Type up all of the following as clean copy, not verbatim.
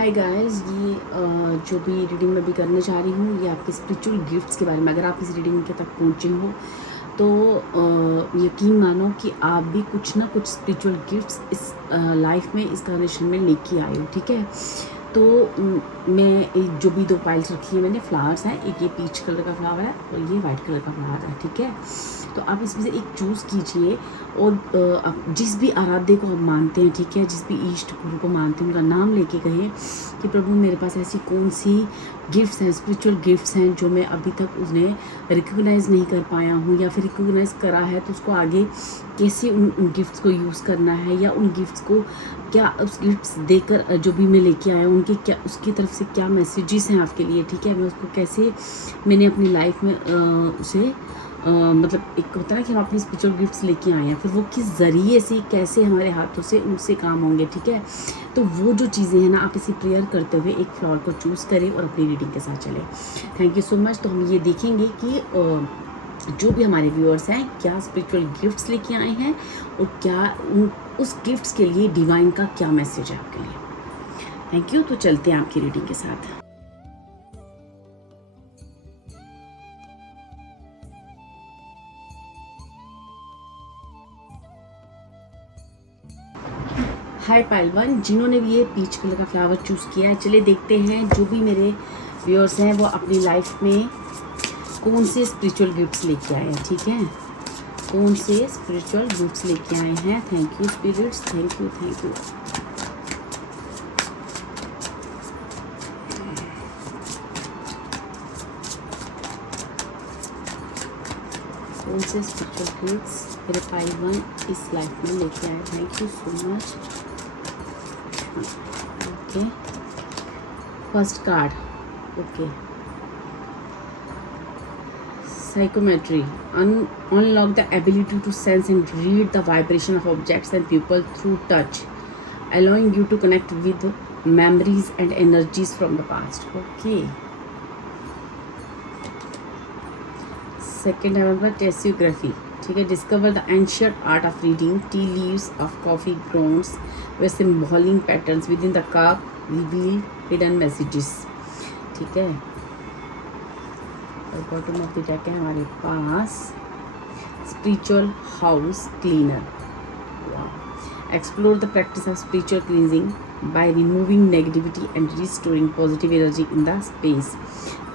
Hi guys, ये जो भी रीडिंग मैं भी करने जा रही हूँ ये आपके स्पिरिचुअल गिफ्ट्स के बारे में। अगर आप इस रीडिंग के तक पहुँचे हो तो यकीन मानो कि आप भी कुछ ना कुछ स्पिरिचुअल गिफ्ट्स इस लाइफ में, इस कंडीशन में लेके आए हो। ठीक है, तो मैं जो भी दो पाइल्स रखी है मैंने, फ्लावर्स हैं। एक ये पीच कलर का फ्लावर है और ये वाइट कलर का फ्लावर है। ठीक है, तो आप इसमें से एक चूज़ कीजिए और आप जिस भी आराध्य को आप मानते हैं, ठीक है, जिस भी इष्ट गुरु को मानते हैं, उनका नाम लेके कहें कि प्रभु मेरे पास ऐसी कौन सी गिफ्ट्स हैं, स्पिरिचुअल गिफ्ट्स हैं जो मैं अभी तक उन्हें रिकॉग्नाइज़ नहीं कर पाया हूँ, या फिर रिकॉग्नाइज़ करा है तो उसको आगे कैसे उन गिफ्ट्स को यूज़ करना है, या उन गिफ्ट्स को क्या, उस गिफ्ट्स देकर जो भी मैं लेके आया हूँ उनके क्या, उसकी तरफ से क्या मैसेजेस हैं आपके लिए। ठीक है, मैं उसको कैसे मैंने अपनी लाइफ में उसे मतलब एक होता है ना कि हम अपनी स्पिरिचुअल गिफ्ट्स लेके आए हैं, फिर वो किस ज़रिए से, कैसे हमारे हाथों से उनसे काम होंगे। ठीक है, तो वो जो चीज़ें हैं ना, आप इसी प्रेयर करते हुए एक फ्लावर को चूज़ करें और अपनी रीडिंग के साथ चलें। Thank you so much. तो हम ये देखेंगे कि जो भी हमारे व्यूअर्स हैं क्या स्पिरिचुअल गिफ्ट्स लेके आए हैं और क्या उस गिफ्ट्स के लिए डिवाइन का क्या मैसेज है आपके लिए। Thank you. तो चलते हैं आपकी रीडिंग के साथ। हाय पाइलवान, जिन्होंने भी ये पीच कलर का फ्लावर चूज़ किया है, चलिए देखते हैं जो भी मेरे व्यूअर्स हैं वो अपनी लाइफ में कौन से स्पिरिचुअल गिफ्ट्स लेके आए हैं। ठीक है, कौन से स्पिरिचुअल गिफ्ट्स लेके आए हैं। Thank you spirits, thank you thank you. कौन से स्पिरिचुअल गिफ्ट्स मेरे पाइलवान इस लाइफ में लेके आए। Thank you so much. Okay, first card, okay, psychometry, unlock the ability to sense and read the vibration of objects and people through touch, allowing you to connect with memories and energies from the past. Okay, second है हमारा टेस्टियोग्राफी। ठीक है, discover the ancient art of reading tea leaves of coffee grounds with symbolic patterns within the cup, reveal hidden messages. ठीक है, और bottom of the deck है हमारे पास spiritual house cleaner. Explore the practice of spiritual cleansing by removing negativity and restoring positive energy in the space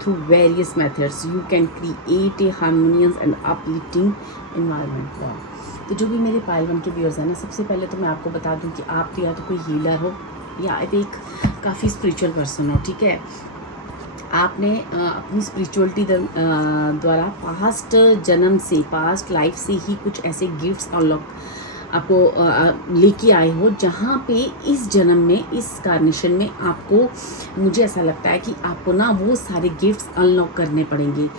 through various methods you can create a harmonious and uplifting environment. तो जो भी मेरे पाइलवन के viewers हैं ना, सबसे पहले तो मैं आपको बता दूं कि आप या तो कोई हीलर हो या आप एक काफ़ी स्पिरिचुअल पर्सन हो। ठीक है, आपने अपनी स्पिरिचुअलिटी द्वारा पास्ट जन्म से, पास्ट लाइफ से ही कुछ ऐसे गिफ्ट्स अनलॉक आपको लेके आए हो, जहाँ पे इस जन्म में, इस कार्नेशन में आपको, मुझे ऐसा लगता है कि आपको ना वो सारे गिफ्ट्स अनलॉक करने पड़ेंगे।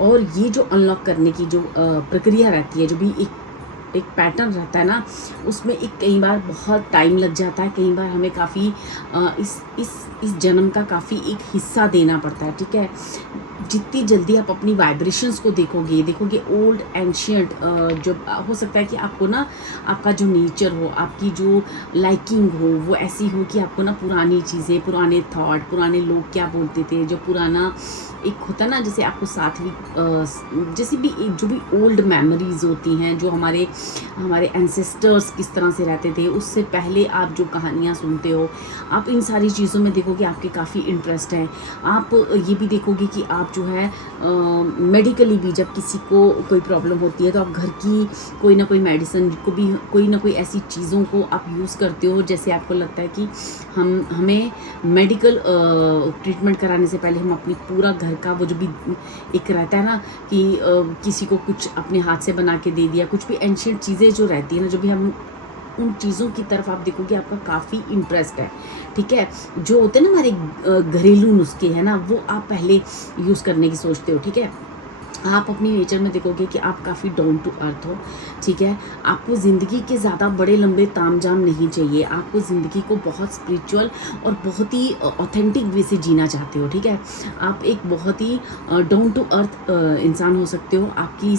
और ये जो अनलॉक करने की जो प्रक्रिया रहती है, जो भी एक पैटर्न रहता है ना, उसमें एक कई बार बहुत टाइम लग जाता है, कई बार हमें काफ़ी इस जन्म का काफ़ी एक हिस्सा देना पड़ता है। ठीक है, जितनी जल्दी आप अपनी वाइब्रेशंस को देखोगे ओल्ड एंशियंट, जो हो सकता है कि आपको ना आपका जो नेचर हो, आपकी जो लाइकिंग हो वो ऐसी हो कि आपको ना पुरानी चीज़ें, पुराने थॉट, पुराने लोग क्या बोलते थे, जो पुराना एक होता है ना, जैसे आपको जैसे भी जो भी ओल्ड मेमोरीज होती हैं, जो हमारे एंसेस्टर्स किस तरह से रहते थे, उससे पहले आप जो कहानियाँ सुनते हो, आप इन सारी चीज़ों में देखोगे आपके काफ़ी इंटरेस्ट है। आप ये भी देखोगे कि आप जो है मेडिकली भी, जब किसी को कोई प्रॉब्लम होती है तो आप घर की कोई ना कोई मेडिसिन को भी, कोई ना कोई ऐसी चीज़ों को आप यूज़ करते हो, जैसे आपको लगता है कि हमें मेडिकल ट्रीटमेंट कराने से पहले हम अपनी पूरा घर का वो जो भी एक रहता है ना कि किसी को कुछ अपने हाथ से बना के दे दिया, कुछ भी एंशियंट चीज़ें जो रहती है ना, जो भी हम उन चीज़ों की तरफ आप देखोगे आपका काफ़ी इंटरेस्ट है। ठीक है, जो होते हैं ना हमारे घरेलू नुस्खे हैं ना, वो आप पहले यूज़ करने की सोचते हो। ठीक है, आप अपनी नेचर में देखोगे कि आप काफ़ी डाउन टू अर्थ हो, ठीक है। आपको ज़िंदगी के ज़्यादा बड़े लंबे तामझाम नहीं चाहिए, आपको ज़िंदगी को बहुत स्पिरिचुअल और बहुत ही ऑथेंटिक वे से जीना चाहते हो, ठीक है। आप एक बहुत ही डाउन टू अर्थ इंसान हो सकते हो। आपकी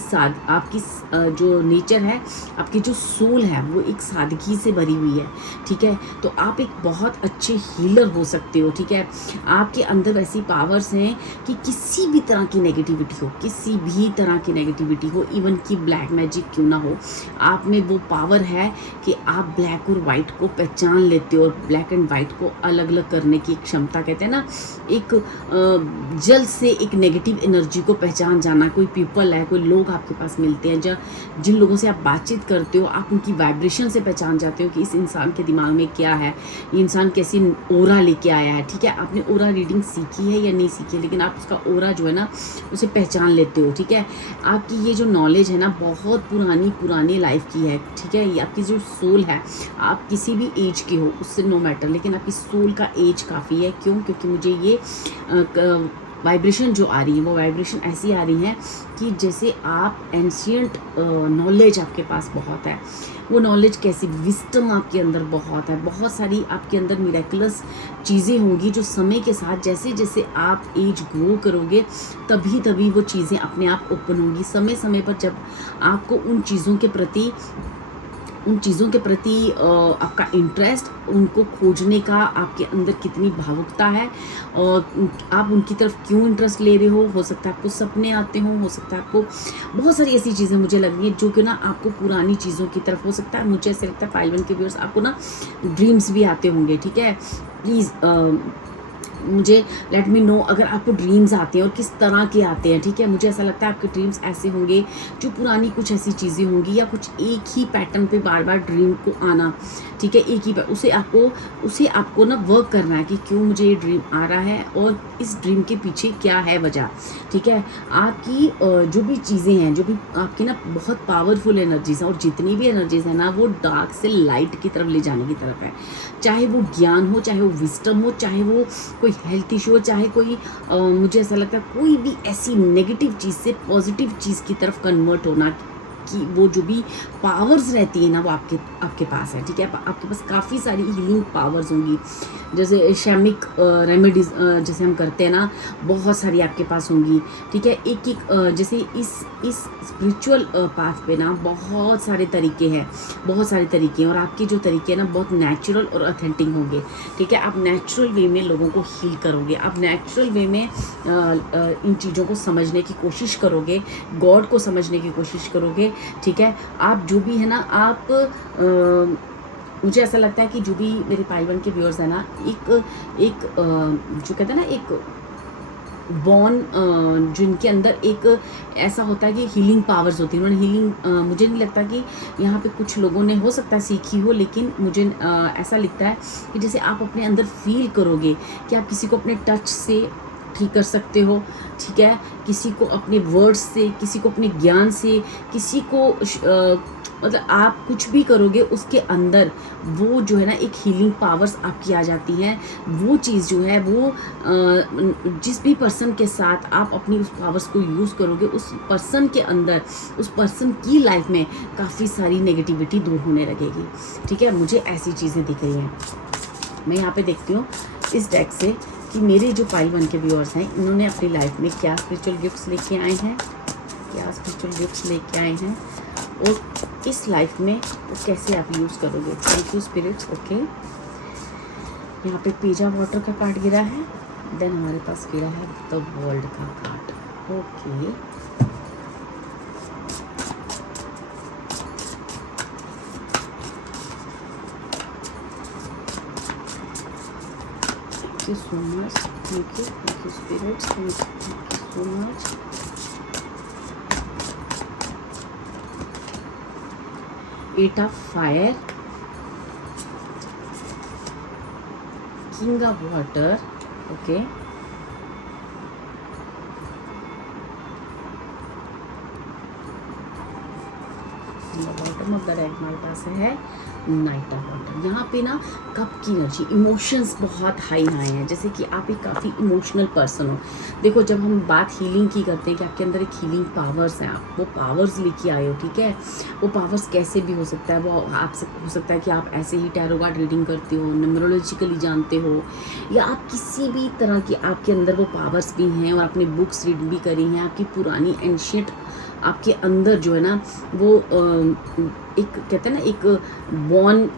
जो नेचर है, आपकी जो सोल है, वो एक सादगी से भरी हुई है, ठीक है। तो आप एक बहुत अच्छे हीलर हो सकते हो, ठीक है। आपके अंदर ऐसी पावर्स हैं कि किसी भी तरह की नेगेटिविटी हो, किसी भी तरह की नेगेटिविटी हो, इवन कि ब्लैक मैजिक क्यों ना हो, आप में वो पावर है कि आप ब्लैक और वाइट को पहचान लेते हो, और ब्लैक एंड वाइट को अलग अलग करने की क्षमता, कहते हैं ना, एक जल्द से एक नेगेटिव एनर्जी को पहचान जाना। कोई पीपल है, कोई लोग आपके पास मिलते हैं, जिन लोगों से आप बातचीत करते हो, आप उनकी वाइब्रेशन से पहचान जाते हो कि इस इंसान के दिमाग में क्या है, ये इंसान कैसी ओरा लेके आया है, ठीक है। आपने ओरा रीडिंग सीखी है या नहीं सीखी है, लेकिन आप उसका ओरा जो है ना, उसे पहचान लेते हो, ठीक है। आपकी ये जो नॉलेज है ना, बहुत पुरानी लाइफ की है, ठीक है। ये आपकी जो सोल है, आप किसी भी एज के हो, उससे नो मैटर, लेकिन आपकी सोल का एज काफ़ी है। क्यों? क्योंकि मुझे ये वाइब्रेशन जो आ रही है, वो वाइब्रेशन ऐसी आ रही है कि जैसे आप एंशियंट नॉलेज आपके पास बहुत है। वो नॉलेज कैसी, विस्टम आपके अंदर बहुत है, बहुत सारी आपके अंदर मिरेकुलस चीज़ें होंगी जो समय के साथ, जैसे जैसे आप एज ग्रो करोगे, तभी तभी वो चीज़ें अपने आप ओपन होंगी। समय समय पर जब आपको उन चीज़ों के प्रति आपका इंटरेस्ट, उनको खोजने का आपके अंदर कितनी भावुकता है, और आप उनकी तरफ क्यों इंटरेस्ट ले रहे हो सकता है आपको सपने आते हो सकता है आपको बहुत सारी ऐसी चीज़ें मुझे लग रही है जो कि ना आपको पुरानी चीज़ों की तरफ, हो सकता है, मुझे ऐसे लगता है फाइल 1 के व्यूअर्स, आपको ना ड्रीम्स भी आते होंगे, ठीक है। प्लीज़ मुझे लेट मी नो अगर आपको ड्रीम्स आते हैं और किस तरह के आते हैं, ठीक है। मुझे ऐसा लगता है आपके ड्रीम्स ऐसे होंगे जो पुरानी कुछ ऐसी चीज़ें होंगी, या कुछ एक ही पैटर्न पे बार बार ड्रीम को आना, ठीक है। एक ही उसे आपको ना वर्क करना है कि क्यों मुझे ये ड्रीम आ रहा है और इस ड्रीम के पीछे क्या है वजह, ठीक है। आपकी जो भी चीज़ें हैं, जो भी आपकी ना बहुत पावरफुल एनर्जीज हैं, और जितनी भी एनर्जीज हैं ना, वो डार्क से लाइट की तरफ ले जाने की तरफ है। चाहे वो ज्ञान हो, चाहे वो विस्डम हो, चाहे वो कोई हेल्थ इशू हो, चाहे कोई मुझे ऐसा लगता है कोई भी ऐसी नेगेटिव चीज़ से पॉजिटिव चीज़ की तरफ कन्वर्ट होना, कि वो जो भी पावर्स रहती है ना, वो आपके पास है, ठीक है। आपके पास काफ़ी सारी हीलिंग पावर्स होंगी, जैसे शैमिक रेमेडीज जैसे हम करते हैं ना, बहुत सारी आपके पास होंगी, ठीक है। एक जैसे इस स्पिरिचुअल पाथ पे ना बहुत सारे तरीके हैं, और आपके जो तरीके हैं ना, बहुत नेचुरल और ऑथेंटिक होंगे, ठीक है। आप नेचुरल वे में लोगों को हील करोगे, आप नेचुरल वे में इन चीज़ों को समझने की कोशिश करोगे, गॉड को समझने की कोशिश करोगे, ठीक है। आप जो भी है ना, आप मुझे ऐसा लगता है कि जो भी मेरे पाइल 1 के व्यूअर्स हैं ना, एक जो कहते हैं ना, एक बॉर्न जिनके अंदर एक ऐसा होता है कि हीलिंग पावर्स होती हैं, उन्होंने हीलिंग, मुझे नहीं लगता कि यहाँ पे कुछ लोगों ने हो सकता है सीखी हो, लेकिन मुझे ऐसा लगता है कि जैसे आप अपने अंदर फील करोगे कि आप किसी को अपने टच से ठीक कर सकते हो, ठीक है। किसी को अपने वर्ड्स से, किसी को अपने ज्ञान से, किसी को मतलब आप कुछ भी करोगे, उसके अंदर वो जो है ना, एक हीलिंग पावर्स आपकी आ जाती हैं। वो चीज़ जो है, वो जिस भी पर्सन के साथ आप अपनी उस पावर्स को यूज़ करोगे, उस पर्सन के अंदर, उस पर्सन की लाइफ में काफ़ी सारी नेगेटिविटी दूर होने लगेगी, ठीक है। मुझे ऐसी चीज़ें दिख रही हैं। मैं यहाँ पे देखती हूँ इस डेक से कि मेरे जो पाइल 1 के व्यूअर्स हैं, इन्होंने अपनी लाइफ में क्या स्पिरिचुअल गिफ्ट्स लेके आए हैं, और इस लाइफ में वो कैसे आप यूज़ करोगे। Thank you spirits. ओके, यहाँ पे पेजा वाटर का कार्ड गिरा है, देन हमारे पास गिरा है द वर्ल्ड का card. Okay, thank you so much, thank you spirits, thank you so much. Eight of fire, king of water, okay, in the bottom of the deck हमारे पास है नाइट ऑफ वाटर। यहाँ पे ना cup की energy, emotions बहुत high high हैं, जैसे कि आप एक काफ़ी इमोशनल पर्सन हो। देखो जब हम बात हीलिंग की करते हैं कि आपके अंदर एक हीलिंग पावर्स हैं, आप वो पावर्स लेके आए हो, ठीक है। वो पावर्स कैसे भी हो सकता है, वो आपसे हो सकता है कि आप ऐसे ही टैरो कार्ड रीडिंग करते हो, न्यूमरोलॉजिकली जानते हो, या आप किसी भी तरह की आपके अंदर वो पावर्स भी हैं और आपने बुक्स रीड भी करी हैं, आपकी पुरानी एंशियंट आपके अंदर जो है ना वो एक कहते हैं ना एक बॉर्न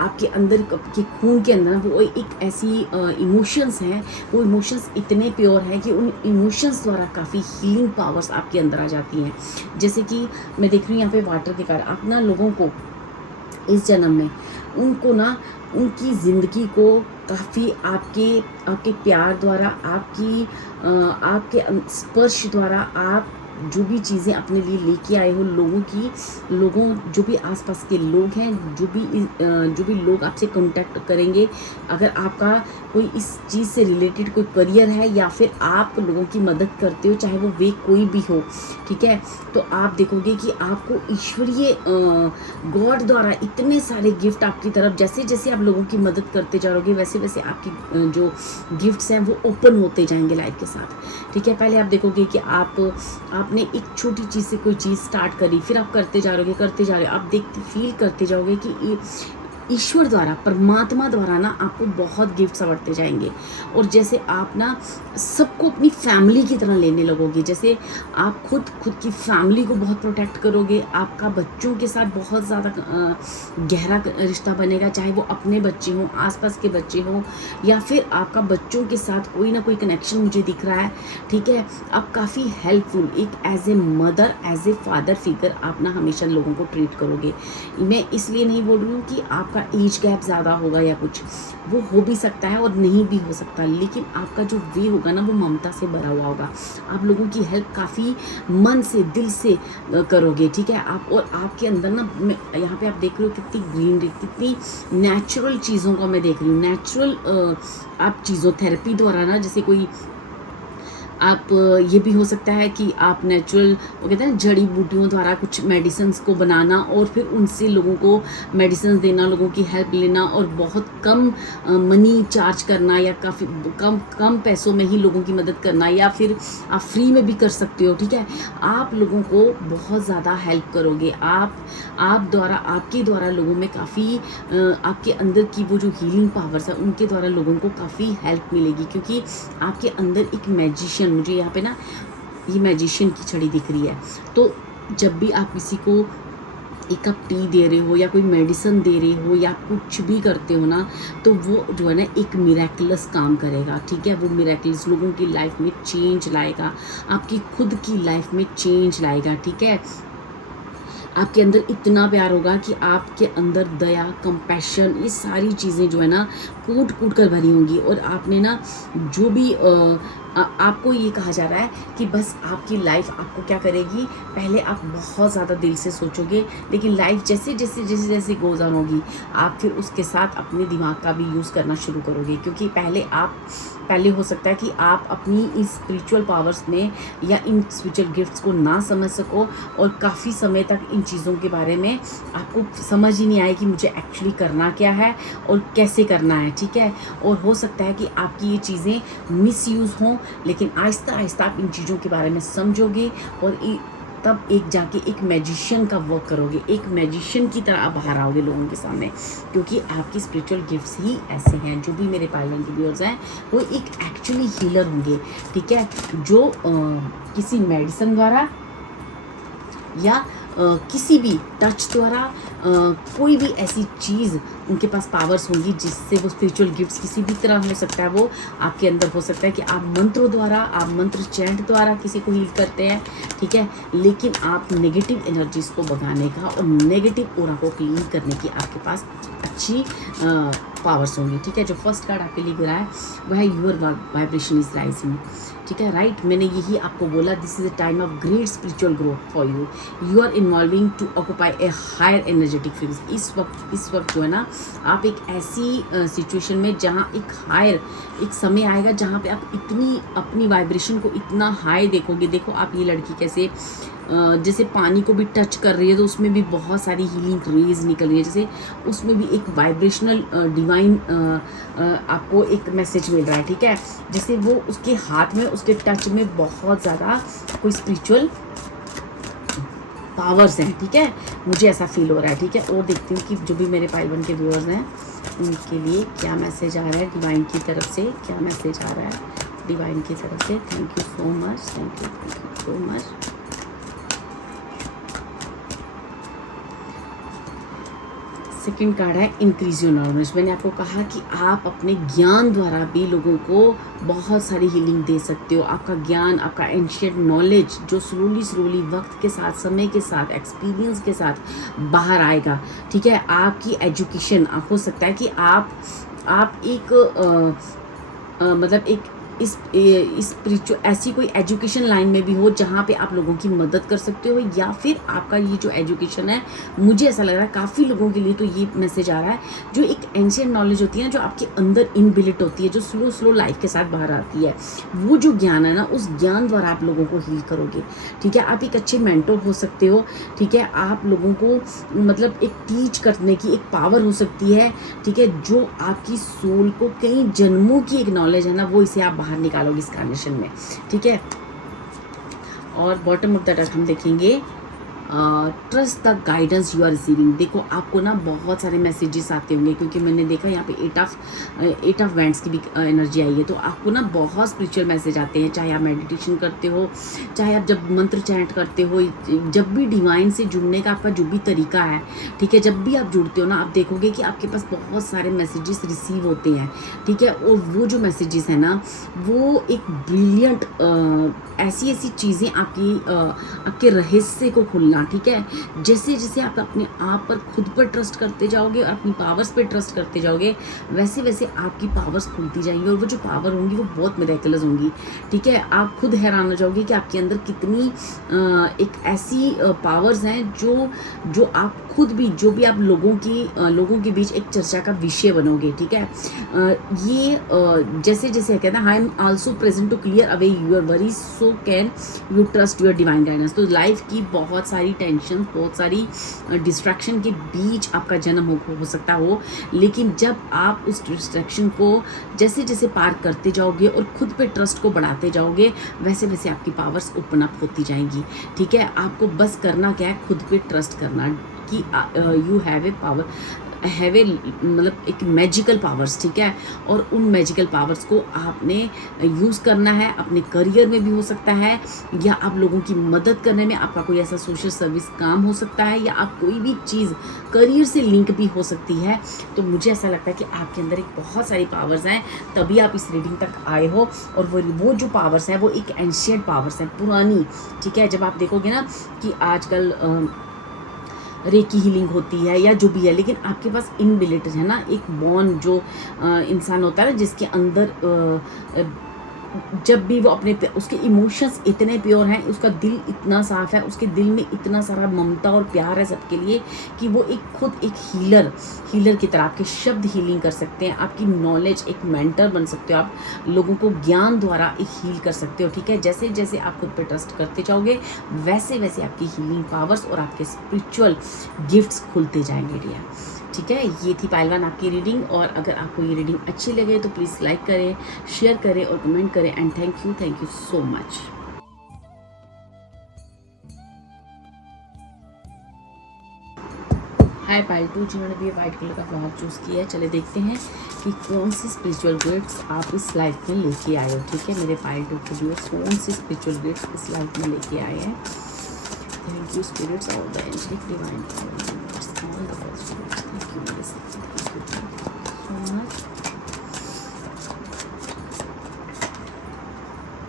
आपके अंदर के खून के अंदर वो एक ऐसी इमोशंस हैं, वो इमोशंस इतने प्योर हैं कि उन इमोशंस द्वारा काफ़ी हीलिंग पावर्स आपके अंदर आ जाती हैं। जैसे कि मैं देख रही हूँ यहाँ पे वाटर के कारण आप ना लोगों को इस जन्म में उनको ना उनकी ज़िंदगी को काफ़ी आपके प्यार द्वारा, आपके स्पर्श द्वारा, आप जो भी चीज़ें अपने लिए लेके आए हो, लोगों जो भी आसपास के लोग हैं, जो भी लोग आपसे कांटेक्ट करेंगे, अगर आपका कोई इस चीज़ से रिलेटेड कोई करियर है या फिर आप लोगों की मदद करते हो, चाहे वो वे कोई भी हो, ठीक है, तो आप देखोगे कि आपको ईश्वरीय गॉड द्वारा इतने सारे गिफ्ट आपकी तरफ, जैसे जैसे आप लोगों की मदद करते जाओगे वैसे वैसे आपकी जो गिफ्ट्स हैं वो ओपन होते जाएंगे लाइफ के साथ, ठीक है। पहले आप देखोगे कि आपने एक छोटी चीज़ से कोई चीज़ स्टार्ट करी, फिर आप करते जा रहे हो, आप देखते फील करते जाओगे कि ईश्वर द्वारा, परमात्मा द्वारा ना आपको बहुत गिफ्ट्स बढ़ते जाएंगे। और जैसे आप ना सबको अपनी फैमिली की तरह लेने लगोगे, जैसे आप खुद की फैमिली को बहुत प्रोटेक्ट करोगे, आपका बच्चों के साथ बहुत ज़्यादा गहरा रिश्ता बनेगा, चाहे वो अपने बच्चे हों, आसपास के बच्चे हों, या फिर आपका बच्चों के साथ कोई ना कोई कनेक्शन मुझे दिख रहा है, ठीक है। आप काफ़ी हेल्पफुल, एक as a mother, as a father figure आप ना हमेशा लोगों को ट्रीट करोगे। मैं इसलिए नहीं बोल रही हूँ कि आपका एज गैप ज़्यादा होगा या कुछ, वो हो भी सकता है और नहीं भी हो सकता, लेकिन आपका जो वे होगा ना वो ममता से भरा हुआ होगा। आप लोगों की हेल्प काफ़ी मन से, दिल से करोगे, ठीक है। आप और आपके अंदर ना, यहाँ पे आप देख रहे हो कितनी ग्रीनरी, कितनी नेचुरल चीज़ों को मैं देख रही हूँ, नेचुरल आप चीज़ों थेरेपी द्वारा ना, जैसे कोई आप ये भी हो सकता है कि आप नेचुरल, वो कहते हैं जड़ी बूटियों द्वारा कुछ मेडिसिन्स को बनाना और फिर उनसे लोगों को मेडिसिन देना, लोगों की हेल्प लेना और बहुत कम मनी चार्ज करना, या काफ़ी कम पैसों में ही लोगों की मदद करना, या फिर आप फ्री में भी कर सकते हो, ठीक है। आप लोगों को बहुत ज़्यादा हेल्प करोगे, आपके द्वारा लोगों में काफ़ी आपके अंदर की वो जो हीलिंग पावर्स है उनके द्वारा लोगों को काफ़ी हेल्प मिलेगी, क्योंकि आपके अंदर एक मैजिशियन, मुझे यहाँ पे ना ये मैजिशियन की छड़ी दिख रही है। तो जब भी आप किसी को एक कप टी दे रहे हो या कोई मेडिसिन दे रहे हो या कुछ भी करते हो ना, तो वो जो है ना एक मिरेकलस काम करेगा, ठीक है। वो मिरेकलस लोगों की लाइफ में चेंज लाएगा, आपकी खुद की लाइफ में चेंज लाएगा, ठीक है। आपके अंदर इतना प्यार होगा कि आपके अंदर दया, कंपैशन, ये सारी चीज़ें जो है ना कूट कर भरी होंगी। और आपने ना जो भी आपको ये कहा जा रहा है कि बस आपकी लाइफ आपको क्या करेगी, पहले आप बहुत ज़्यादा दिल से सोचोगे, लेकिन लाइफ जैसे गोज़ ऑन होगी, आप फिर उसके साथ अपने दिमाग का भी यूज़ करना शुरू करोगे, क्योंकि पहले हो सकता है कि आप अपनी इस स्पिरिचुअल पावर्स में या इन स्पिरिचुअल गिफ्ट्स को ना समझ सको, और काफ़ी समय तक इन चीज़ों के बारे में आपको समझ ही नहीं आए कि मुझे एक्चुअली करना क्या है और कैसे करना है, ठीक है। और हो सकता है कि आपकी ये चीज़ें मिसयूज़ हों, लेकिन आहिस्ता आहिस्ता आप इन चीज़ों के बारे में समझोगे और तब एक जाके एक मैजिशियन का वर्क करोगे, एक मैजिशियन की तरह आप बाहर आओगे लोगों के सामने, क्योंकि आपकी स्पिरिचुअल गिफ्ट्स ही ऐसे हैं। जो भी मेरे पाइलट व्यूअर्स हैं वो एक एक्चुअली हीलर होंगे, ठीक है, जो किसी मेडिसिन द्वारा या किसी भी टच द्वारा कोई भी ऐसी चीज़ उनके पास पावर्स होंगी जिससे वो स्पिरिचुअल गिफ्ट्स किसी भी तरह हो सकता है, वो आपके अंदर हो सकता है कि आप मंत्रों द्वारा, आप मंत्र चैंट द्वारा किसी को हील करते हैं, ठीक है, लेकिन आप नेगेटिव एनर्जीज को भगाने का और नेगेटिव ऑरा को क्लीन करने की आपके पास अच्छी पावर्स होंगी, ठीक है। जो फर्स्ट कार्ड आपके लिए गिरा है वह है यूर वाइब्रेशन इज राइजिंग, ठीक है, राइट। मैंने यही आपको बोला, this is a time of great spiritual growth for you, you are involving to occupy a higher energetic fields. इस वक्त जो है ना आप एक ऐसी सिचुएशन में जहाँ एक समय आएगा जहाँ पे आप इतनी अपनी वाइब्रेशन को इतना हाई देखोगे। देखो आप ये लड़की कैसे जैसे पानी को भी टच कर रही है तो उसमें भी बहुत सारी हीलिंग रेज निकल रही है, जैसे उसमें भी एक वाइब्रेशनल डिवाइन आपको एक मैसेज मिल रहा है, ठीक है। जैसे वो उसके हाथ में, उसके टच में बहुत ज़्यादा कोई स्पिरिचुअल पावर्स हैं, ठीक है, मुझे ऐसा फील हो रहा है, ठीक है। और देखती हूँ कि जो भी मेरे पाइल 1 के व्यूअर्स हैं उनके लिए क्या मैसेज आ रहा है डिवाइन की तरफ से, क्या मैसेज आ रहा है डिवाइन की तरफ से। Thank you so much, thank you so much. Second card है इंक्रीज योर नॉलेज। मैंने आपको कहा कि आप अपने ज्ञान द्वारा भी लोगों को बहुत सारी हीलिंग दे सकते हो। आपका ज्ञान, आपका एंशिएंट नॉलेज जो स्लोली वक्त के साथ, समय के साथ, एक्सपीरियंस के साथ बाहर आएगा, ठीक है। आपकी एजुकेशन हो सकता है कि आप एक मतलब एक इस स्पिरिचुअल ऐसी कोई एजुकेशन लाइन में भी हो जहाँ पे आप लोगों की मदद कर सकते हो, या फिर आपका ये जो एजुकेशन है, मुझे ऐसा लग रहा है काफ़ी लोगों के लिए तो ये मैसेज आ रहा है, जो एक एंशिएंट नॉलेज होती है ना, जो आपके अंदर इनबिल्ट होती है, जो स्लो लाइफ के साथ बाहर आती है, वो जो ज्ञान है ना, उस ज्ञान द्वारा आप लोगों को हील करोगे, ठीक है। आप एक अच्छे मेंटर हो सकते हो, ठीक है। आप लोगों को मतलब एक टीच करने की एक पावर हो सकती है, ठीक है, जो आपकी सोल को कई जन्मों की एक नॉलेज है ना, वो इसे आप बाहर निकालोगे इस कंडीशन में, ठीक है। और बॉटम ऑफ द डेक हम देखेंगे trust the guidance you are receiving. देखो आपको ना बहुत सारे मैसेजेस आते होंगे, क्योंकि मैंने देखा यहाँ पे एट ऑफ वैंड्स की भी एनर्जी आई है, तो आपको ना बहुत स्पिरिचुअल मैसेज आते हैं, चाहे आप मेडिटेशन करते हो, चाहे आप जब मंत्र चैंट करते हो, जब भी डिवाइन से जुड़ने का आपका जो भी तरीका है, ठीक है, जब भी आप जुड़ते हो ना, आप देखोगे कि आपके पास बहुत सारे मैसेजेस रिसीव होते हैं, ठीक है। और वो जो मैसेजेस है ना, वो एक ब्रिलियंट ऐसी चीज़ें आपके रहस्य को खुलना, ठीक है। जैसे जैसे आप अपने आप पर खुद पर ट्रस्ट करते जाओगे और अपनी पावर्स पे ट्रस्ट करते जाओगे, वैसे वैसे आपकी पावर्स खुलती जाएंगी, और वो जो पावर होंगी वो बहुत मिरेकलस होंगी, ठीक है। आप खुद हैरान हो जाओगे कि आपके अंदर कितनी एक ऐसी पावर्स हैं जो आप खुद भी, जो भी आप लोगों के बीच एक चर्चा का विषय बनोगे, ठीक है। ये जैसे जैसे कहते हैं, I am also present to clear away your worries, so can you trust your divine guidance. तो लाइफ की बहुत सारी टेंशन, बहुत सारी डिस्ट्रैक्शन के बीच आपका जन्म हो सकता हो, लेकिन जब आप उस डिस्ट्रैक्शन को जैसे जैसे पार करते जाओगे और खुद पे ट्रस्ट को बढ़ाते जाओगे, वैसे वैसे आपकी पावर्स ओपन अप होती जाएंगी, ठीक है। आपको बस करना क्या है, खुद पे ट्रस्ट करना कि you have A power, have a मतलब एक मैजिकल पावर्स, ठीक है। और उन मैजिकल पावर्स को आपने यूज़ करना है, अपने करियर में भी हो सकता है, या आप लोगों की मदद करने में, आपका कोई ऐसा सोशल सर्विस काम हो सकता है, या आप कोई भी चीज़ करियर से लिंक भी हो सकती है। तो मुझे ऐसा लगता है कि आपके अंदर एक बहुत सारी पावर्स हैं, तभी आप इस रीडिंग तक आए हो। और वो जो पावर्स हैं वो एक एंशिएंट पावर्स हैं, पुरानी, ठीक है। जब आप देखोगे ना कि आजकल रेकी हीलिंग होती है या जो भी है, लेकिन आपके पास इनबिल्ट है ना एक बॉन्ड, जो इंसान होता है ना, जिसके अंदर जब भी वो उसके इमोशंस इतने प्योर हैं, उसका दिल इतना साफ है, उसके दिल में इतना सारा ममता और प्यार है सबके लिए, कि वो खुद एक हीलर की तरह आपके शब्द हीलिंग कर सकते हैं। आपकी नॉलेज, एक मेंटर बन सकते हो, आप लोगों को ज्ञान द्वारा एक हील कर सकते हो, ठीक है। जैसे जैसे आप खुद पे ट्रस्ट करते जाओगे, वैसे वैसे आपकी हीलिंग पावर्स और आपके स्पिरिचुअल गिफ्ट्स खुलते जाएंगे डियर, ठीक है। ये थी पाइल 1 आपकी रीडिंग, और अगर आपको ये रीडिंग अच्छी लगे तो प्लीज़ लाइक करें, शेयर करें और कमेंट करें। And thank you so much. Hi pile 2, जिन्होंने भी वाइट कलर का फ्लावर चूज़ किया है, चले देखते हैं कि कौन सी स्पिरिचुअल गिफ्ट्स आप इस लाइफ में लेके आए हो, ठीक है। मेरे पाइल 2 के व्यूअर्स कौन सी स्पिरिचुअल गिफ्ट्स इस लाइफ में लेके आए हैं। Thank you spirits, all the angelic divine powers, all the best spirits, thank you मेरे साथ, thank you so much.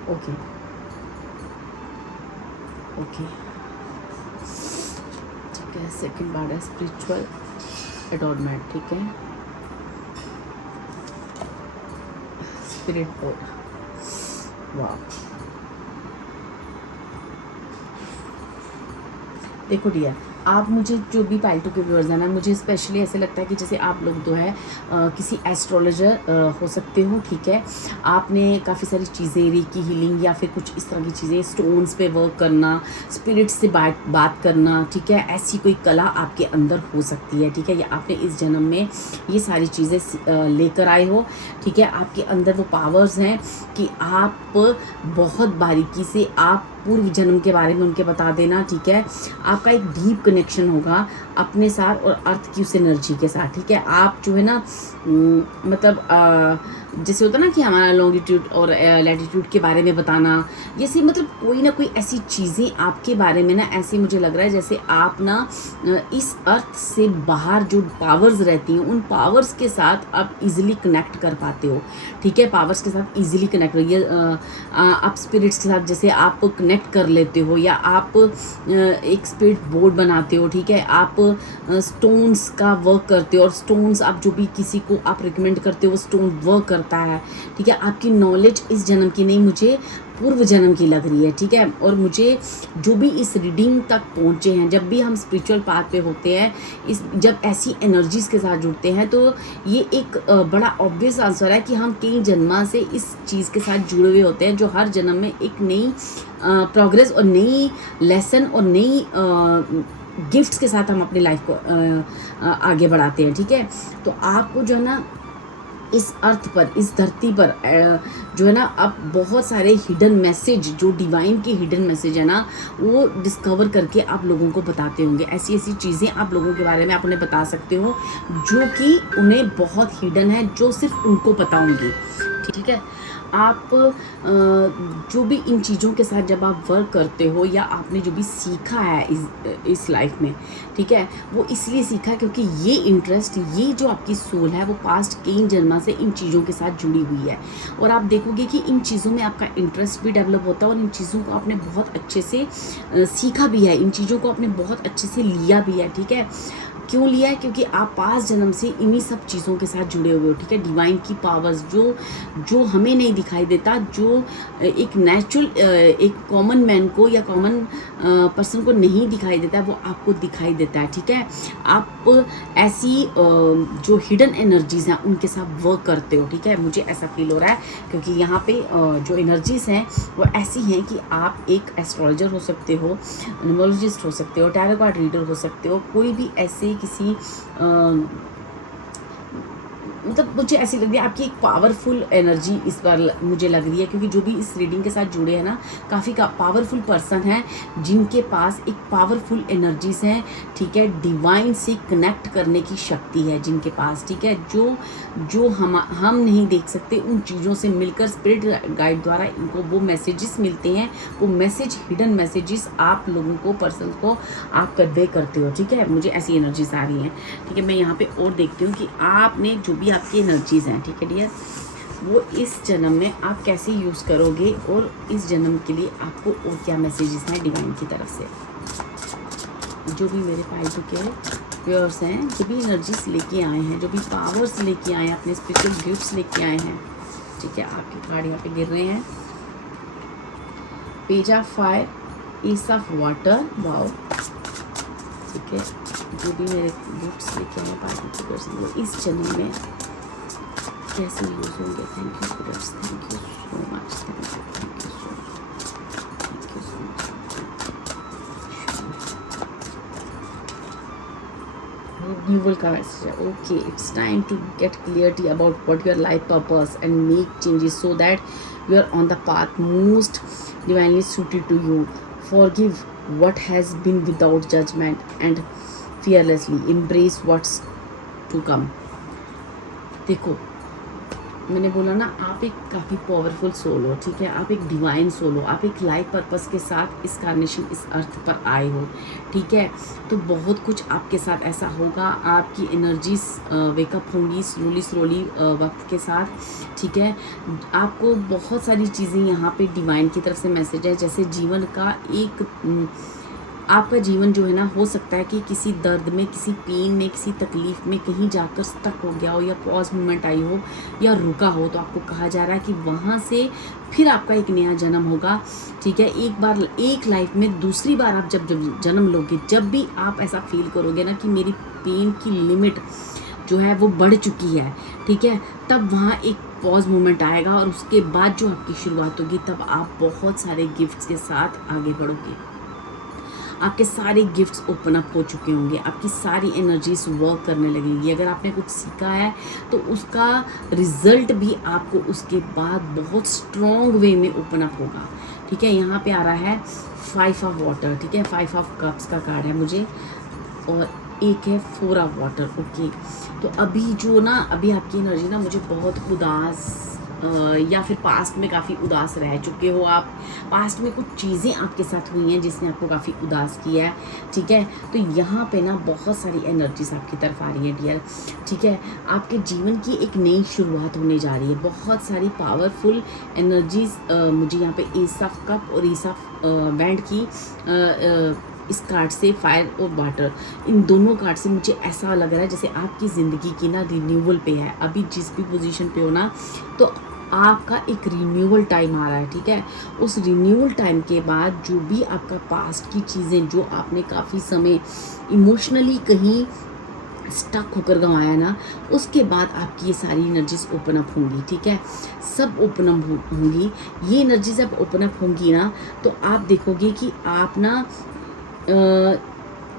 Okay ठीक है। सेकंड बार है स्पिरिचुअल एडोरमेंट, ठीक है। स्पिरिट बोर्ड, वाह। देखो डियर, आप मुझे जो भी पालतू के व्यूअर्स हैं ना, मुझे स्पेशली ऐसे लगता है कि जैसे आप लोग जो है किसी एस्ट्रोलॉजर हो सकते हो, ठीक है। आपने काफ़ी सारी चीज़ें, रेकी हीलिंग या फिर कुछ इस तरह की चीज़ें, स्टोन्स पे वर्क करना, स्पिरिट से बात करना, ठीक है, ऐसी कोई कला आपके अंदर हो सकती है, ठीक है। या आपने इस जन्म में ये सारी चीज़ें लेकर आए हो, ठीक है। आपके अंदर वो पावर्स हैं कि आप बहुत बारीकी से आप पूर्व जन्म के बारे में उनके बता देना, ठीक है। आपका एक डीप कनेक्शन होगा अपने साथ और अर्थ की उस एनर्जी के साथ, ठीक है। आप जो है ना मतलब जैसे होता ना कि हमारा लॉन्गिट्यूड और लैटिट्यूड के बारे में बताना, जैसे मतलब कोई ना कोई ऐसी चीज़ें आपके बारे में ना, ऐसे मुझे लग रहा है जैसे आप ना इस अर्थ से बाहर जो पावर्स रहती हैं उन पावर्स के साथ आप इजीली कनेक्ट कर पाते हो, ठीक है। पावर्स के साथ इजीली कनेक्ट हो, ये आप स्पिरिट्स के साथ जैसे आप कनेक्ट कर लेते हो, या आप एक स्पिरिट बोर्ड बनाते हो, ठीक है। आप स्टोन्स का वर्क करते हो, और स्टोन्स आप जो भी किसी को आप रिकमेंड करते हो वो स्टोन वर्क करता है, ठीक है। आपकी नॉलेज इस जन्म की नहीं, मुझे पूर्व जन्म की लग रही है, ठीक है। और मुझे जो भी इस रीडिंग तक पहुँचे हैं, जब भी हम स्पिरिचुअल पाथ पे होते हैं, जब ऐसी एनर्जीज़ के साथ जुड़ते हैं, तो ये एक बड़ा ऑब्वियस आंसर है कि हम कई जन्मा से इस चीज़ के साथ जुड़े हुए होते हैं, जो हर जन्म में एक नई प्रोग्रेस और नई लेसन और नई गिफ्ट्स के साथ हम अपनी लाइफ को आगे बढ़ाते हैं, ठीक है। तो आपको जो है ना इस अर्थ पर, इस धरती पर जो है ना, आप बहुत सारे हिडन मैसेज, जो डिवाइन के हिडन मैसेज है ना, वो डिस्कवर करके आप लोगों को बताते होंगे। ऐसी ऐसी चीज़ें आप लोगों के बारे में आप उन्हें बता सकते हो जो कि उन्हें बहुत हिडन है, जो सिर्फ उनको पता होंगी, ठीक है। आप जो भी इन चीज़ों के साथ जब आप वर्क करते हो, या आपने जो भी सीखा है इस लाइफ में, ठीक है, वो इसलिए सीखा क्योंकि ये इंटरेस्ट, ये जो आपकी सोल है, वो पास्ट कई जन्मा से इन चीज़ों के साथ जुड़ी हुई है। और आप देखोगे कि इन चीज़ों में आपका इंटरेस्ट भी डेवलप होता है, और इन चीज़ों को आपने बहुत अच्छे से सीखा भी है, इन चीज़ों को आपने बहुत अच्छे से लिया भी है, ठीक है। क्यों लिया है? क्योंकि आप पास जन्म से इन्हीं सब चीज़ों के साथ जुड़े हुए हो, ठीक है। डिवाइन की पावर्स जो हमें नहीं दिखाई देता, जो एक नेचुरल एक कॉमन मैन को या कॉमन पर्सन को नहीं दिखाई देता है, वो आपको दिखाई देता है, ठीक है। आप ऐसी जो हिडन एनर्जीज़ हैं उनके साथ वर्क करते हो, ठीक है। मुझे ऐसा फील हो रहा है क्योंकि यहाँ पे जो एनर्जीज़ हैं वो ऐसी हैं कि आप एक एस्ट्रोलॉजर हो सकते हो, न्यूमरोलॉजिस्ट हो सकते हो, टैरो कार्ड रीडर हो सकते हो, कोई भी ऐसे किसी मतलब मुझे ऐसी लग रही है आपकी एक पावरफुल एनर्जी इस बार मुझे लग रही है, क्योंकि जो भी इस रीडिंग के साथ जुड़े हैं ना, काफ़ी पावरफुल पर्सन हैं जिनके पास एक पावरफुल एनर्जीज हैं, ठीक है। डिवाइन से कनेक्ट करने की शक्ति है जिनके पास, ठीक है। जो हम नहीं देख सकते, उन चीज़ों से मिलकर स्पिरिट गाइड द्वारा इनको वो मैसेजेस मिलते हैं, वो मैसेज, हिडन मैसेजेस आप लोगों को, पर्सन को आप कन्वे करते हो, ठीक है। मुझे ऐसी एनर्जीज आ रही हैं, ठीक है। मैं यहाँ पे और देखती हूँ कि आपने जो भी आपकी एनर्जीज़ हैं, ठीक है डियर, वो इस जन्म में आप कैसे यूज़ करोगे, और इस जन्म के लिए आपको और क्या मैसेजेस हैं डिवाइन की तरफ से। जो भी मेरे फाइल के व्यूअर्स हैं, जो भी एनर्जीज लेके आए हैं, जो भी पावर्स लेके आए हैं, अपने स्पेशल गिफ्ट्स लेके आए हैं, ठीक है। आपके कार्ड यहाँ पे गिर रहे हैं, page of fire, S of water, wow, ठीक है। जो भी मेरे गिफ्ट्स लेके आए पार्टिसिपेट्स, वो इस जन्म में कैसे यूज़ होंगे। Thank you spirits, thank you so much, thank you so much. Renewal का मैसेज है, okay, it's time to get clarity about what your life purpose and make changes so that you are on the path most divinely suited to you. Forgive what has been without judgment and fearlessly embrace what's to come. देखो, मैंने बोला ना, आप एक काफ़ी powerful soul हो, ठीक है। आप एक डिवाइन सोल हो, आप एक लाइफ पर्पस के साथ इस कार्नेशन, इस अर्थ पर आए हो, ठीक है। तो बहुत कुछ आपके साथ ऐसा होगा, आपकी एनर्जीज वेकअप होंगी स्लोली वक्त के साथ, ठीक है। आपको बहुत सारी चीज़ें यहाँ पे डिवाइन की तरफ से मैसेज है, जैसे जीवन का एक आपका जीवन जो है ना, हो सकता है कि किसी दर्द में, किसी पेन में, किसी तकलीफ़ में कहीं जाकर स्टक हो गया हो, या पॉज मोमेंट आई हो, या रुका हो। तो आपको कहा जा रहा है कि वहाँ से फिर आपका एक नया जन्म होगा, ठीक है। एक बार, एक लाइफ में दूसरी बार आप जब जब जन्म लोगे, जब भी आप ऐसा फील करोगे ना कि मेरी पेन की लिमिट जो है वो बढ़ चुकी है, ठीक है, तब वहाँ एक पॉज मोमेंट आएगा, और उसके बाद जो आपकी शुरुआत होगी, तब आप बहुत सारे गिफ्ट्स के साथ आगे बढ़ोगे। आपके सारे गिफ्ट्स ओपन अप हो चुके होंगे, आपकी सारी एनर्जीज वर्क करने लगेंगी। अगर आपने कुछ सीखा है तो उसका रिजल्ट भी आपको उसके बाद बहुत स्ट्रॉन्ग वे में ओपन अप होगा, ठीक है। यहाँ पे आ रहा है 5 ऑफ वाटर, ठीक है, 5 ऑफ कप्स का कार्ड है मुझे, और एक है 4 ऑफ वाटर। ओके, तो अभी जो ना, अभी आपकी एनर्जी ना मुझे बहुत उदास, या फिर पास्ट में काफ़ी उदास रह चुके हो आप, पास्ट में कुछ चीज़ें आपके साथ हुई हैं जिसने आपको काफ़ी उदास किया है, ठीक है। तो यहाँ पे ना बहुत सारी एनर्जीज आपकी तरफ आ रही है डियर, ठीक है। आपके जीवन की एक नई शुरुआत होने जा रही है, बहुत सारी पावरफुल एनर्जीज मुझे यहाँ पे एस ऑफ कप और एस ऑफ बैंड की इस कार्ड से, फायर और वाटर, इन दोनों कार्ड से मुझे ऐसा लग रहा है जैसे आपकी ज़िंदगी की ना रिन्यूअल पे है। अभी जिस भी पोजीशन पे हो ना, तो आपका एक रिन्यूअल टाइम आ रहा है, ठीक है। उस रिन्यूअल टाइम के बाद जो भी आपका पास्ट की चीज़ें, जो आपने काफ़ी समय इमोशनली कहीं स्टक होकर गंवाया ना, उसके बाद आपकी ये सारी एनर्जीज ओपन अप होंगी, ठीक है। सब ओपन अप होंगी। ये एनर्जीज जब ओपन अप होंगी ना, तो आप देखोगे कि आप ना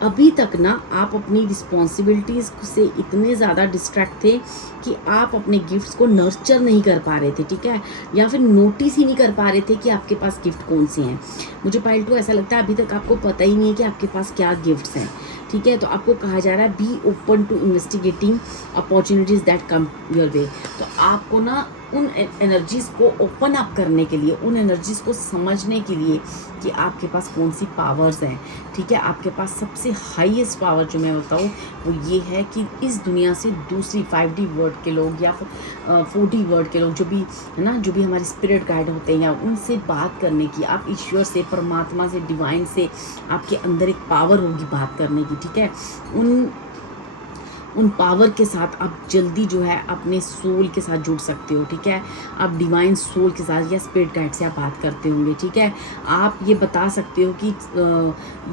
अभी तक ना आप अपनी रिस्पॉन्सिबिलिटीज़ से इतने ज़्यादा डिस्ट्रैक्ट थे कि आप अपने गिफ्ट्स को नर्चर नहीं कर पा रहे थे, ठीक है, या फिर नोटिस ही नहीं कर पा रहे थे कि आपके पास गिफ्ट कौन से हैं। मुझे पाइल 2 ऐसा लगता है अभी तक आपको पता ही नहीं है कि आपके पास क्या गिफ्ट्स हैं, ठीक है। तो आपको कहा जा रहा है be open to investigating opportunities that come your way. तो आपको ना उन एनर्जीज़ को ओपन अप करने के लिए, उन एनर्जीज़ को समझने के लिए कि आपके पास कौन सी पावर्स हैं, ठीक है। आपके पास सबसे हाईएस्ट पावर जो मैं बताऊँ वो ये है कि इस दुनिया से दूसरी 5D वर्ल्ड के लोग, या फिर 4D वर्ल्ड के लोग, जो भी है ना, जो भी हमारे स्पिरिट गाइड होते हैं, या उनसे बात करने की, आप ईश्वर से, परमात्मा से, डिवाइन से, आपके अंदर एक पावर होगी बात करने की, ठीक है। उन पावर के साथ आप जल्दी जो है अपने सोल के साथ जुड़ सकते हो, ठीक है। आप डिवाइन सोल के साथ या स्पिरिट गाइड से आप बात करते होंगे, ठीक है। आप ये बता सकते हो कि